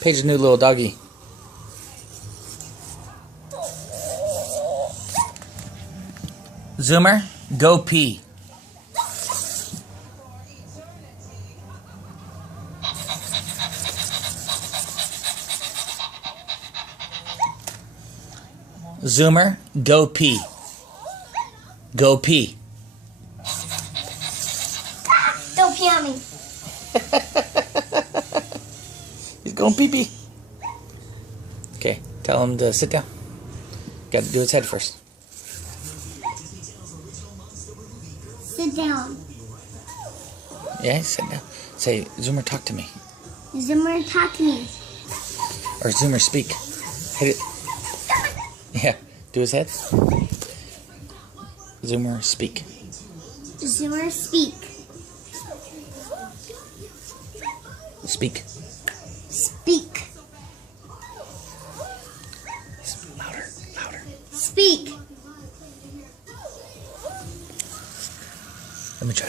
Paige's new little doggy. Zoomer, go pee. Zoomer, go pee. Go pee. Don't pee on me. He's going pee-pee. Okay, tell him to sit down. Got to do his head first. Sit down. Yeah, sit down. Say, Zoomer, talk to me. Zoomer, talk to me. Or Zoomer, speak. Hit it. Yeah, do his head. Zoomer, speak. Zoomer, speak. Speak. Speak. Louder, louder. Speak. Let me try.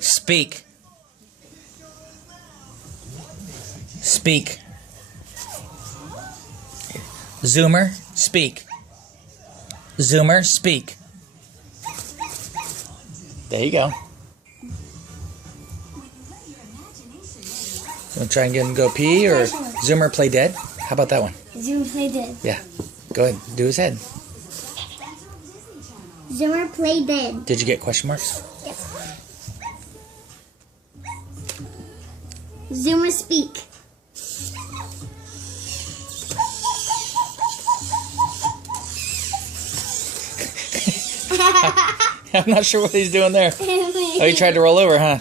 Speak. Speak. Zoomer, speak. Zoomer, speak. There you go. Want to try and get him to go pee, or Zoomer play dead? How about that one? Zoomer, play dead. Yeah. Go ahead. Do his head. Zoomer, play dead. Did you get question marks? Yes. Zoomer, speak. I'm not sure what he's doing there. Oh, he tried to roll over, huh?